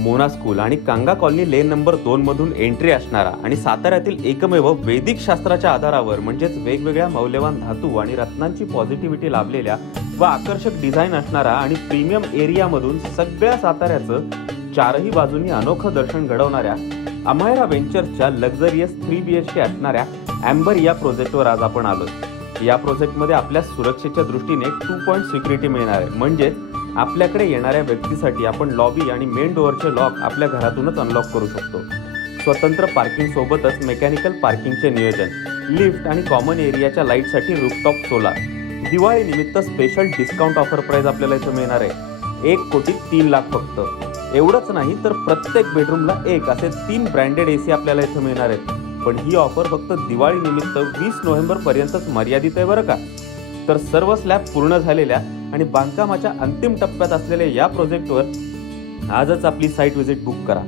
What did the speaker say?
Mona school आणि कांगा colony lane number 2 मधून entry असणारा आणि साताऱ्यातील एकमेव वैदिक शास्त्राच्या आधारावर म्हणजेच वेगवेगळ्या मौल्यवान धातू आणि रत्नांची पॉझिटिव्हिटी लाभलेल्या व आकर्षक डिझाईन असणारा आणि प्रीमियम एरियामधून सगळ्या साताऱ्याचं चारही बाजूंनी अनोखं दर्शन घडवणाऱ्या अमायरा वेंचर्सच्या लक्झरियस 3 BHK असणाऱ्या ॲम्बर या प्रोजेक्टवर आज आपण आलोय। या प्रोजेक्टमध्ये आपल्या सुरक्षेच्या दृष्टीने 2 पॉइंट सिक्युरिटी मिळणार आहे, म्हणजेच आपल्याकडे येणाऱ्या व्यक्तीसाठी आपण लॉबी आणि मेन डोअरचे लॉक आपल्या घरातूनच अनलॉक करू शकतो। स्वतंत्र पार्किंग सोबतच मेकॅनिकल पार्किंगचे नियोजन, लिफ्ट आणि कॉमन एरियाच्या लाईटसाठी रूफटॉप सोलार। दिवाळी निमित्त स्पेशल डिस्काउंट ऑफर प्राइस आपल्याला इथे मिळणार आहे 1,03,00,000 फक्त। एवढंच नाही तर प्रत्येक बेडरूमला एक असे 3 ब्रँडेड AC आपल्याला इथे मिळणार आहेत। पण ही ऑफर फक्त दिवाळी निमित्त 20 नोव्हेंबर पर्यंतच मर्यादित आहे बरं का। तर सर्व स्लॅब पूर्ण झालेल्या आणि बांधकामाच्या अंतिम टप्प्यात असलेल्या या प्रोजेक्टवर आजच आपली साईट व्हिजिट बुक करा।